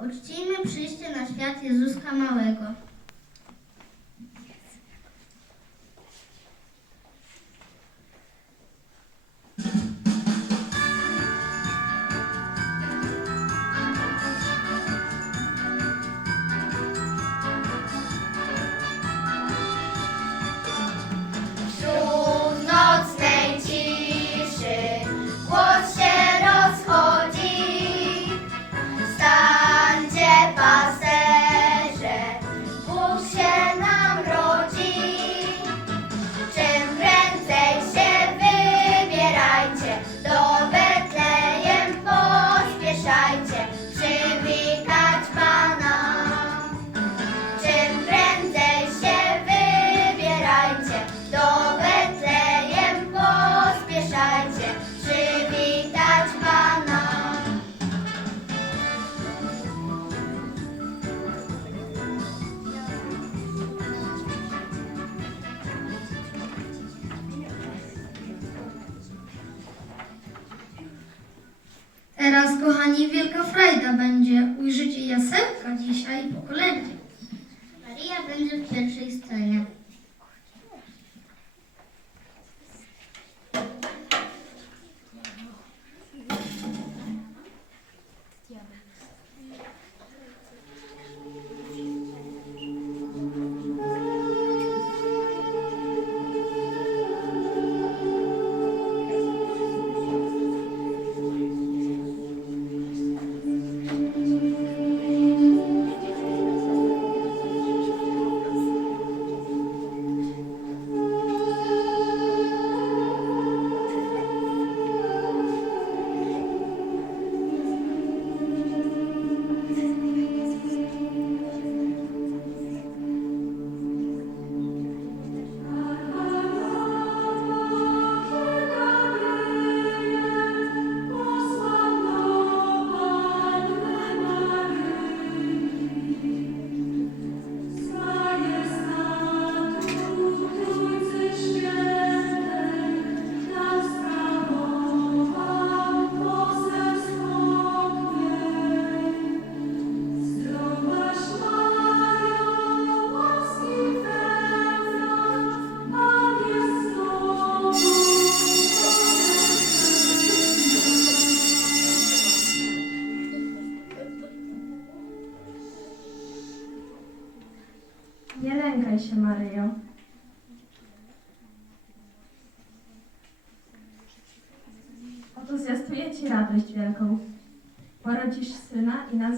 Uczcijmy przyjście na świat Jezuska Małego.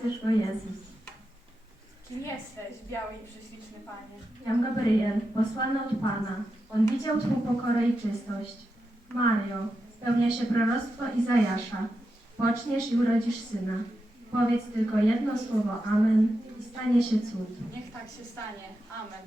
chcesz pojeździć? Kim jesteś, biały i prześliczny panie? Jam Gabriel, posłany od Pana. On widział Twą pokorę i czystość. Mario, spełnia się proroctwo Izajasza. Poczniesz i urodzisz syna. Powiedz tylko jedno słowo Amen i stanie się cud. Niech tak się stanie. Amen.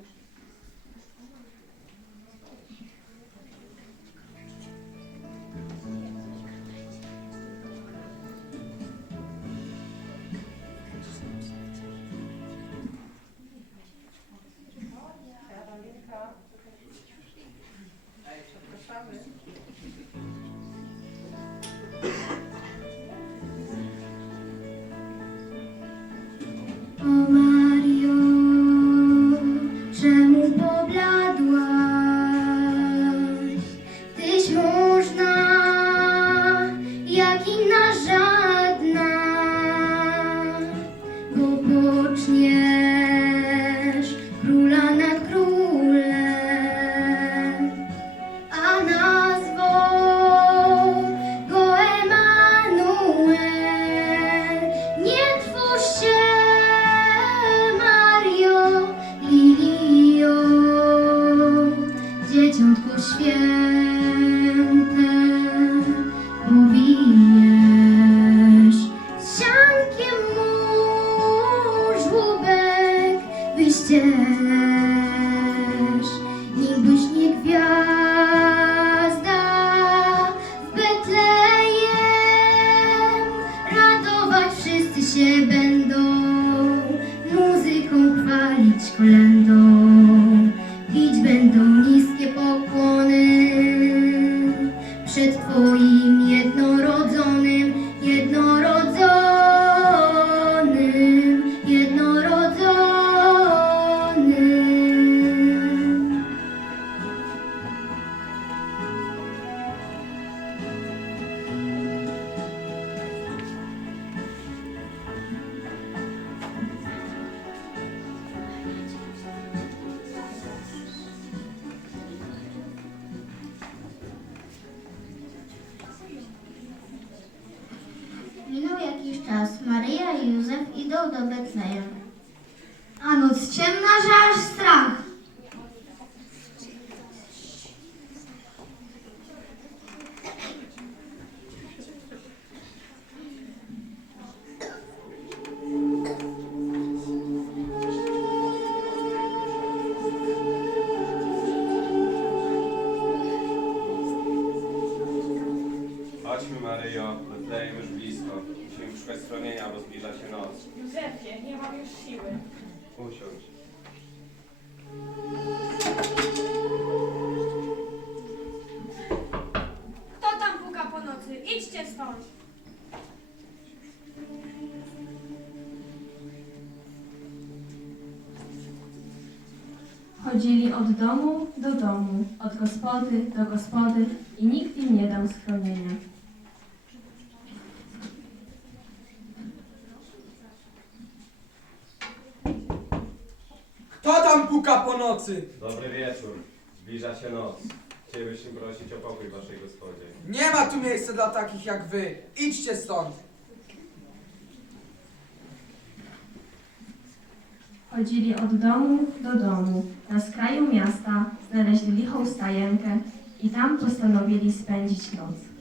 Od domu do domu, od gospody do gospody i nikt im nie dał schronienia. Kto tam puka po nocy? Dobry wieczór. Zbliża się noc. Chcielibyśmy prosić o pokój w waszej gospodzie. Nie ma tu miejsca dla takich jak wy. Idźcie stąd. Chodzili od domu do domu. Na skraju miasta znaleźli lichą stajenkę i tam postanowili spędzić noc.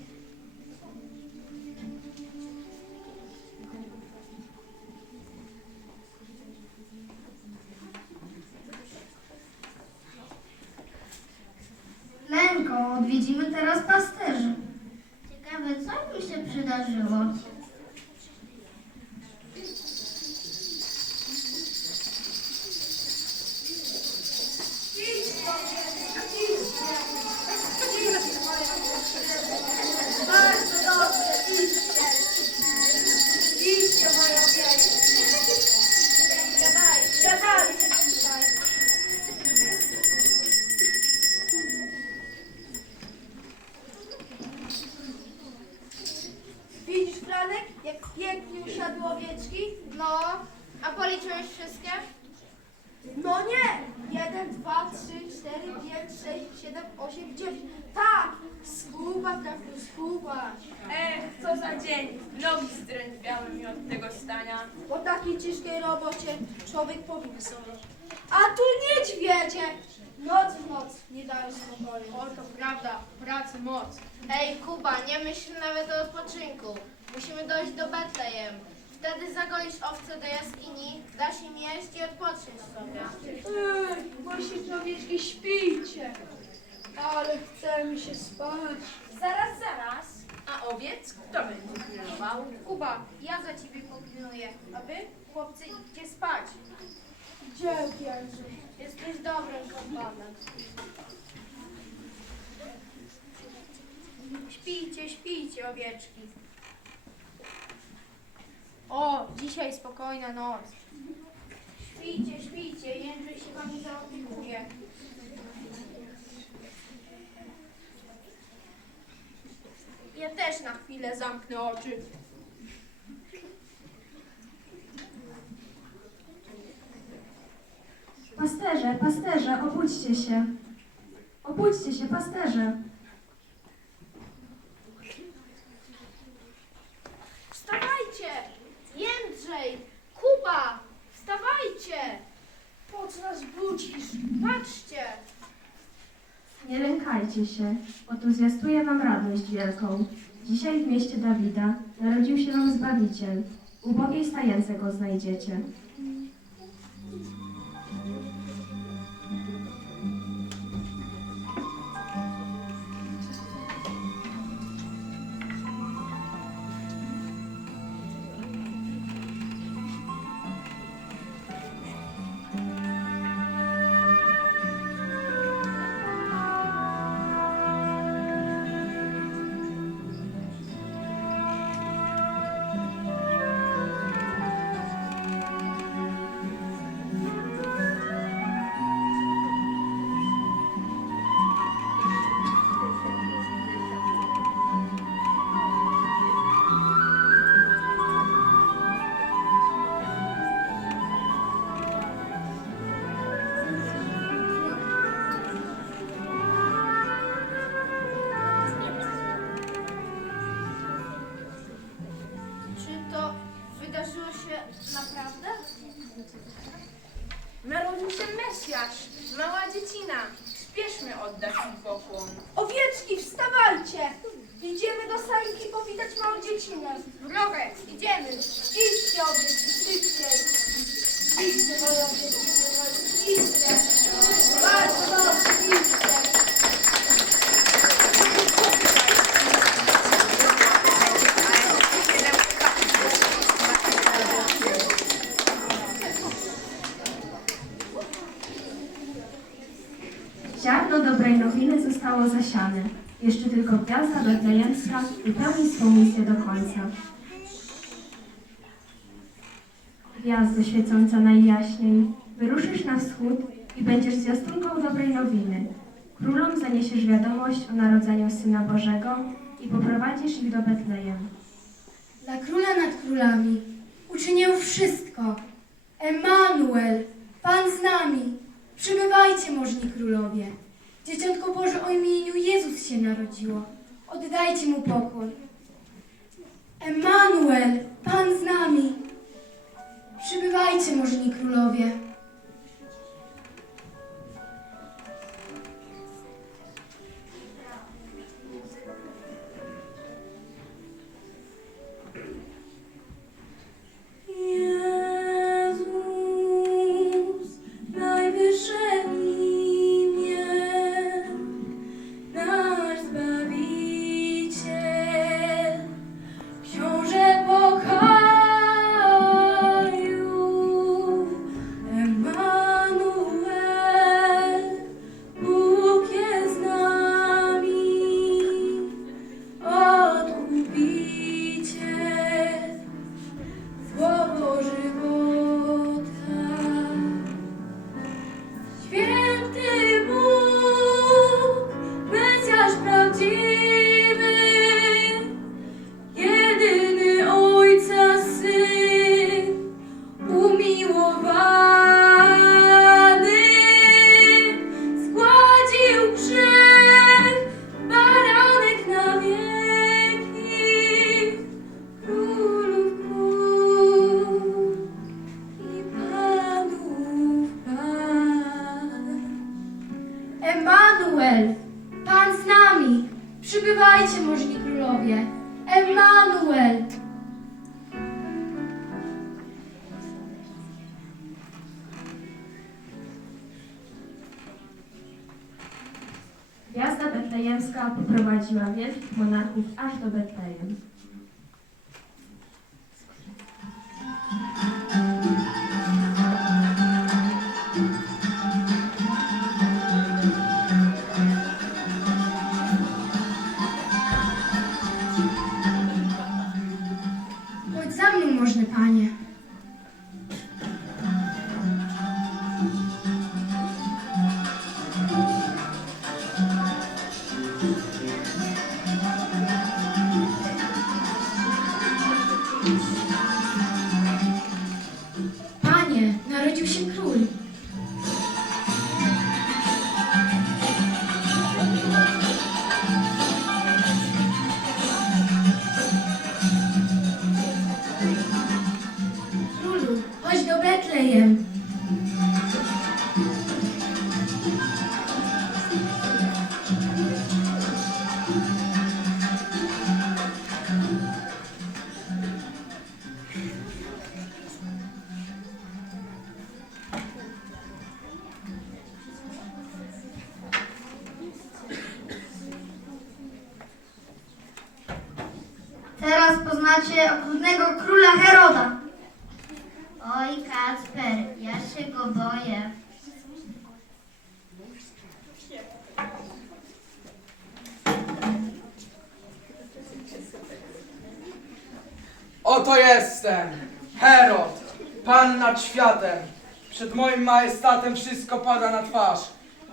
A tu niedźwiedzie! Noc w noc nie dają spokoju. O, to prawda, pracy moc. Ej, Kuba, nie myśl nawet o odpoczynku. Musimy dojść do Betlejem. Wtedy zagolisz owce do jaskini, dasz im jeść i odpocząć sobie. Ej, właśnie człowieczki śpijcie. Ale chce mi się spać. Zaraz, zaraz. A owiec kto będzie pilnował? Kuba, ja za ciebie popilnuję. A wy, chłopcy, idźcie spać. Dzięki, Andrzej. Jesteś dobrym kompanem. Śpijcie, śpijcie, owieczki. O, dzisiaj spokojna noc. Śpijcie, śpijcie, Jędrzej się wami zaopiekuje. Ja też na chwilę zamknę oczy. Pasterze, pasterze, obudźcie się. Obudźcie się, pasterze. Wstawajcie! Jędrzej! Kuba! Wstawajcie! Po co nas budzisz? Patrzcie! Nie lękajcie się, zwiastuję wam radość wielką. Dzisiaj w mieście Dawida narodził się wam Zbawiciel. Ubogiej stajence go znajdziecie. Naprawdę? Narodził się Mesjasz, mała dziecina. Spieszmy oddać mu pokłon. Owieczki, wstawajcie! Idziemy do sanki powitać małą dziecinę. Drogę, idziemy. Idźcie owieczki, szybciej. Idźcie moje owieczki, idźcie. Bardzo dobrze, Jeszcze tylko gwiazda betlejemska wypełni swą misję do końca. Gwiazdo świecąca najjaśniej, wyruszysz na wschód i będziesz zwiastunką dobrej nowiny. Królom zaniesiesz wiadomość o narodzeniu Syna Bożego i poprowadzisz ich do Betlejem. Dla króla nad królami uczynię wszystko. Emanuel, Pan z nami. Przybywajcie, możni królowie. Dzieciątko Boże o imieniu Jezus się narodziło. Oddajcie mu pokłon. Emanuel, Pan z nami. Przybywajcie, możni królowie. Wielkich monarchów aż do Betlejem. Chodź za mną, możny. Panie, Poznacie okrutnego króla Heroda. Oj, Kacper, ja się go boję. Oto jestem, Herod, Pan nad światem. Przed moim majestatem wszystko pada na twarz.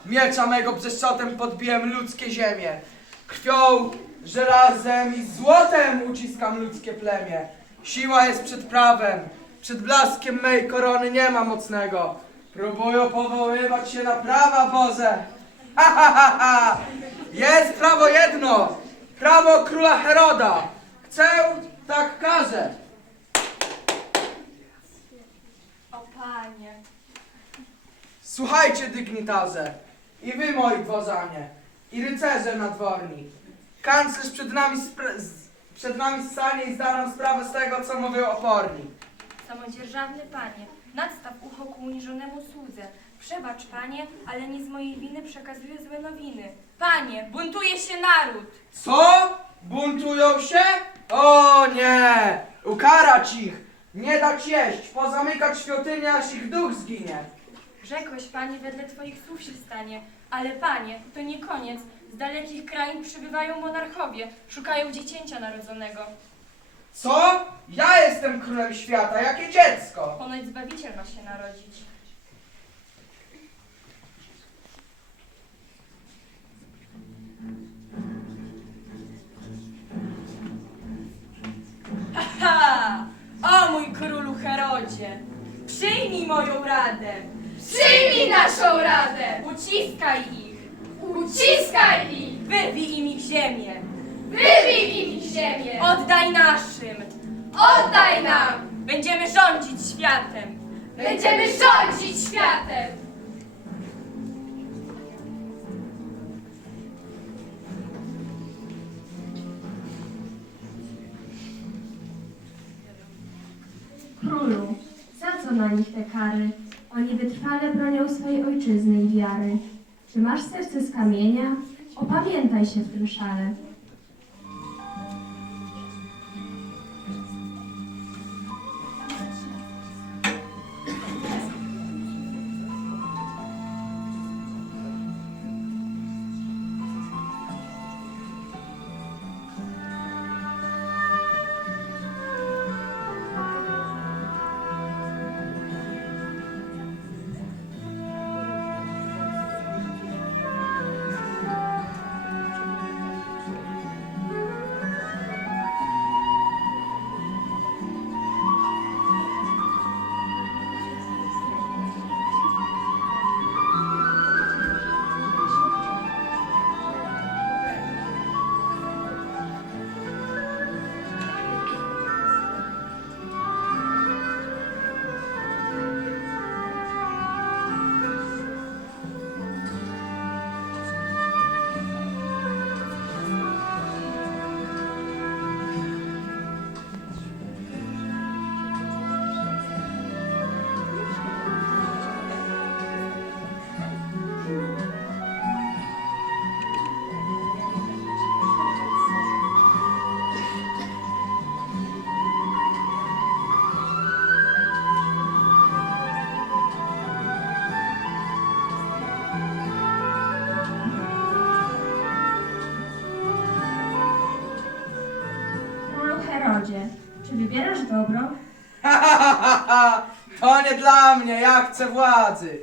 Miecza mego brzeszczotem podbiłem ludzkie ziemię. Krwią, żelazem i złotem uciskam ludzkie plemię. Siła jest przed prawem, przed blaskiem mej korony nie ma mocnego. Próbują powoływać się na prawa Boże. Ha, ha, ha, ha. Jest prawo jedno, prawo króla Heroda. Chcę, tak każe. O panie. Słuchajcie, dygnitarze, i wy, moi dworzanie, i rycerze nadworni. Kanclerz przed nami, z- przed nami stanie i zda nam sprawę z tego, co mówią oporni. Samodzierżawny panie, nadstaw ucho ku uniżonemu słudze. Przebacz panie, ale nie z mojej winy przekazuję złe nowiny. Panie, buntuje się naród! Co? Buntują się? O nie! Ukarać ich! Nie dać jeść! Pozamykać świątynię, aż ich duch zginie! Rzekłeś panie, wedle twoich słów się stanie. Ale panie, to nie koniec. Z dalekich krain przybywają monarchowie, szukają dziecięcia narodzonego. Co? Ja jestem królem świata, jakie dziecko! Ponoć Zbawiciel ma się narodzić. Ha! O mój królu Herodzie! Przyjmij moją radę! Przyjmij naszą radę! Uciskaj ich! Uciskaj ich! Wyrwij im ich ziemię! Wybij im ziemię! Oddaj naszym! Oddaj nam! Będziemy rządzić światem! Będziemy rządzić światem! Królu, za co na nich te kary? Oni wytrwale bronią swojej ojczyzny i wiary. Czy masz serce z kamienia? Opamiętaj się w tym szale. Czy wybierasz dobro? Ha, ha, ha, ha! To nie dla mnie, ja chcę władzy!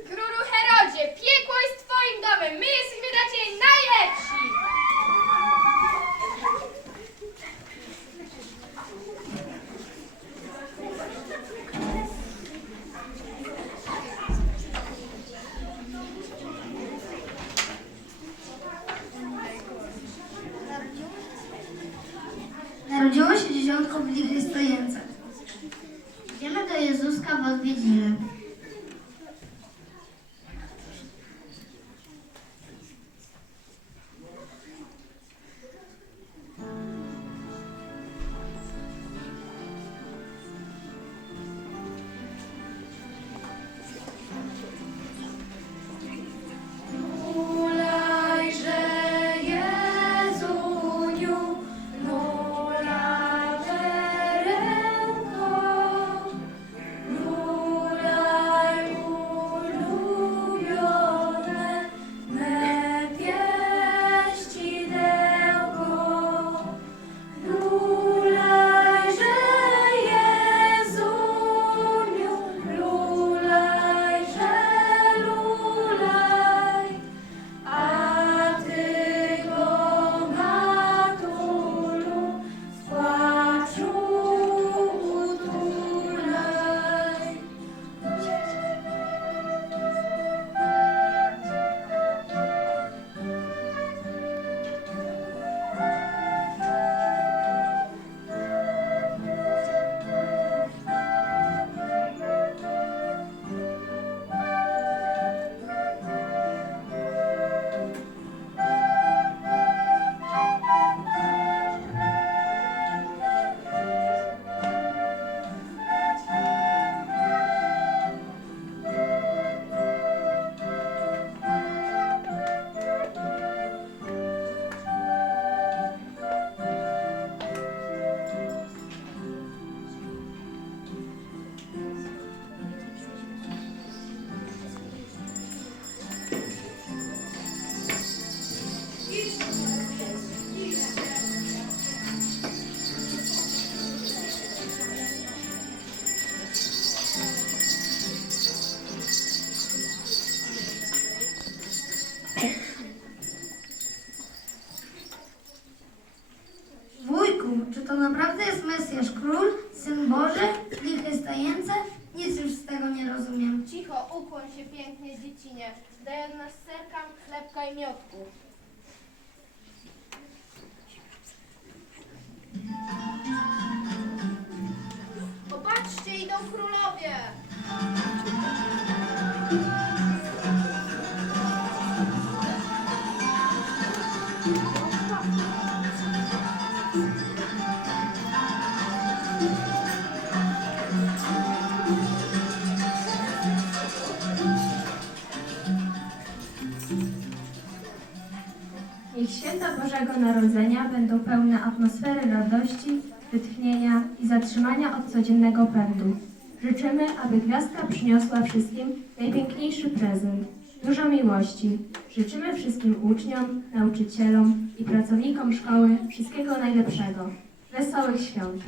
Niech święta Bożego Narodzenia będą pełne atmosfery radości, wytchnienia i zatrzymania od codziennego pędu. Życzymy, aby gwiazdka przyniosła wszystkim najpiękniejszy prezent dużo miłości. Życzymy wszystkim uczniom, nauczycielom i pracownikom szkoły wszystkiego najlepszego. Wesołych świąt!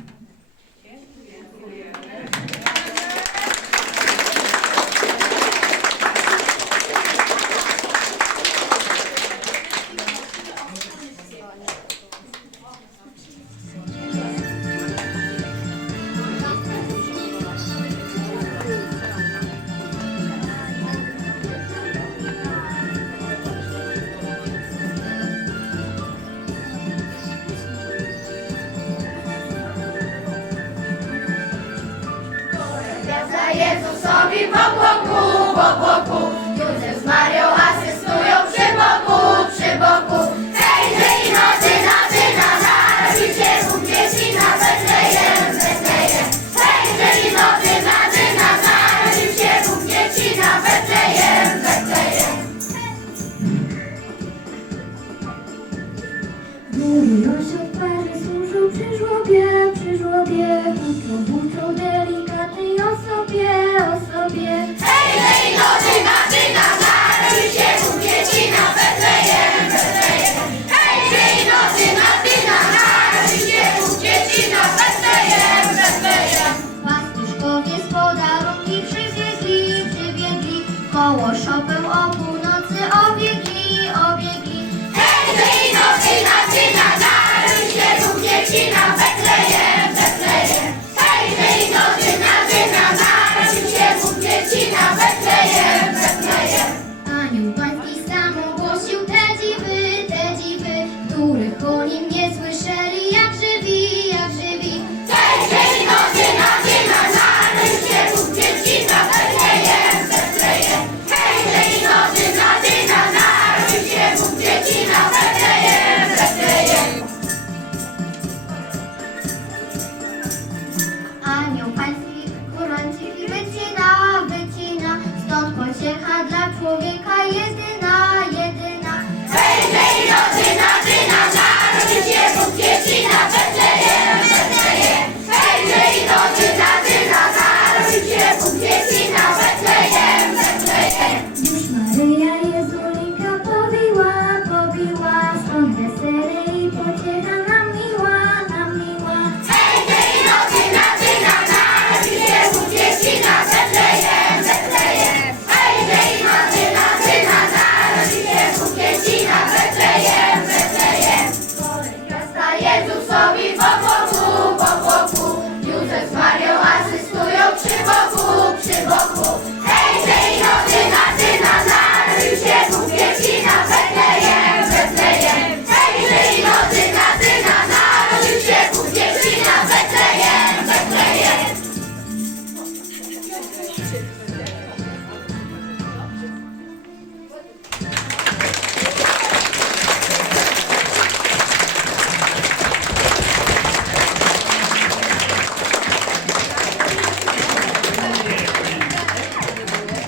Dziękujemy. Chmury nosi od twarzy, służą przy żłobie, przy żłobie. Uczą, uczą delikatnej osobie, osobie. Hej, hej, nocy!